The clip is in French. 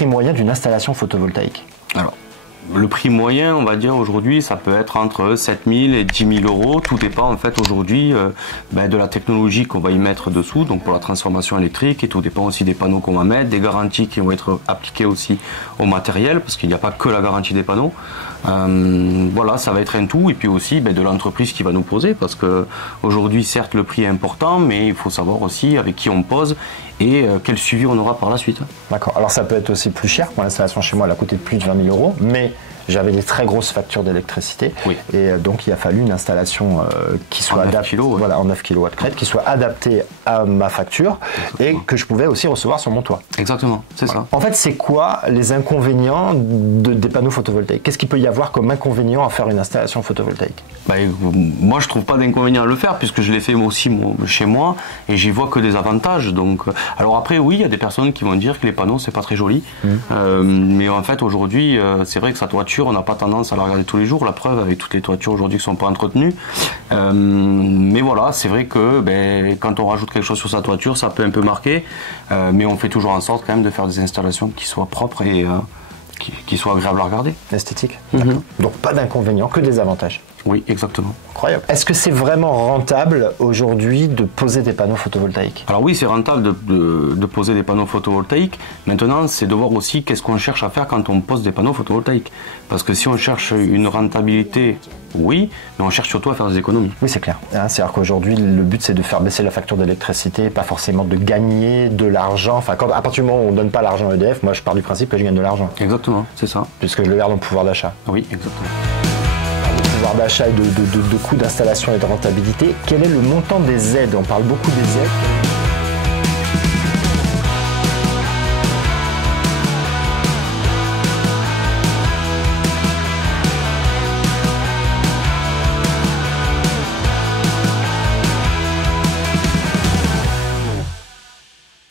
prix moyen d'une installation photovoltaïque? Alors, le prix moyen, on va dire aujourd'hui, ça peut être entre 7 000 et 10 000 euros. Tout dépend en fait aujourd'hui de la technologie qu'on va y mettre dessous, donc pour la transformation électrique, et tout dépend aussi des panneaux qu'on va mettre, des garanties qui vont être appliquées aussi au matériel, parce qu'il n'y a pas que la garantie des panneaux. Voilà, ça va être un tout, et puis aussi de l'entreprise qui va nous poser, parce que aujourd'hui certes le prix est important, mais il faut savoir aussi avec qui on pose et quel suivi on aura par la suite. D'accord, alors ça peut être aussi plus cher. Moi, l'installation chez moi, elle a coûté plus de 20 000 euros, mais j'avais des très grosses factures d'électricité, oui. Et donc il a fallu une installation qui soit adaptée, voilà, en 9 kW crête, qui soit adaptée à ma facture. Exactement. Et que je pouvais aussi recevoir sur mon toit. Exactement, c'est ça. En fait, c'est quoi les inconvénients des panneaux photovoltaïques? Qu'est-ce qu'il peut y avoir comme inconvénient à faire une installation photovoltaïque? Moi, je trouve pas d'inconvénient à le faire, puisque je l'ai fait aussi chez moi, et j'y vois que des avantages. Donc, alors après, oui, il y a des personnes qui vont dire que les panneaux, c'est pas très joli. Mais en fait, aujourd'hui, c'est vrai que sa toiture, on n'a pas tendance à la regarder tous les jours. La preuve avec toutes les toitures aujourd'hui qui sont pas entretenues. Mais voilà, c'est vrai que quand on rajoute quelque chose sur sa toiture, ça peut un peu marquer. Mais on fait toujours en sorte quand même de faire des installations qui soient propres et qui soient agréables à regarder. Esthétique. Donc pas d'inconvénients, que des avantages. Oui, exactement. Incroyable. Est-ce que c'est vraiment rentable aujourd'hui de poser des panneaux photovoltaïques? Alors oui, c'est rentable de poser des panneaux photovoltaïques. Maintenant, c'est de voir aussi qu'est-ce qu'on cherche à faire quand on pose des panneaux photovoltaïques. Parce que si on cherche une rentabilité, oui, mais on cherche surtout à faire des économies. Oui, c'est clair. C'est-à-dire qu'aujourd'hui, le but, c'est de faire baisser la facture d'électricité, pas forcément de gagner de l'argent. Enfin, à partir du moment où on ne donne pas l'argent à EDF, moi, je pars du principe que je gagne de l'argent. Exactement, c'est ça. Puisque je le garde en pouvoir d'achat. Oui, exactement. Pouvoir d'achat et de coûts d'installation et de rentabilité. Quel est le montant des aides? On parle beaucoup des aides.